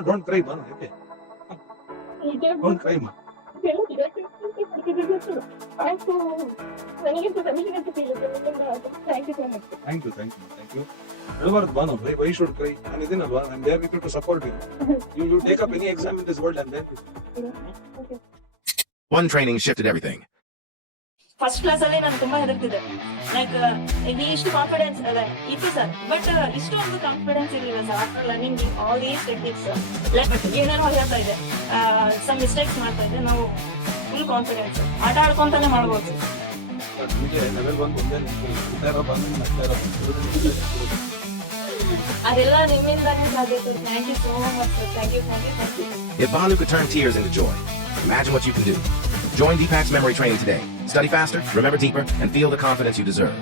don't cry, Banu. Okay. Don't cry, ma. Thank you so much. Thank you. Hello, Banu. Why should cry? I'm there with you to support you. You take up any exam in this world, I'm there with you. Okay. One training shifted everything. First class ಅಲ್ಲಿ ನಾನು ತುಂಬಾ ಹೆದರ್ತಿದ್ದೆ. Like ಇಲ್ಲಿ ಇಷ್ಟು confidence ಇತ್ತು sir, but ಇಷ್ಟೊಂದು confidence ಇರಲಿಲ್ಲ sir. After learning all these techniques, like ಏನೇನೋ ಹೇಳ್ತಾ ಇದೆ, ಸಮ್ ಮಿಸ್ಟೇಕ್ಸ್ ಮಾಡ್ತಾ ಇದ್ದೆ. ನಾವು ಫುಲ್ ಕಾನ್ಫಿಡೆನ್ಸ್ ಆಟ ಆಡ್ಕೊಂತಾನೆ ಮಾಡ್ಬೋದು. ನಿಮಗೆ ಲೆವೆಲ್ 1 ಒಂದೇ ಅದೆಲ್ಲ ನಿಮ್ಮಿಂದಾನೇ ಸಾಧ್ಯ sir. Thank you so much sir. Thank you. If Banu could turn tears into joy, imagine what you can do. Join Deepak's memory training today. Study faster, remember deeper, and feel the confidence you deserve.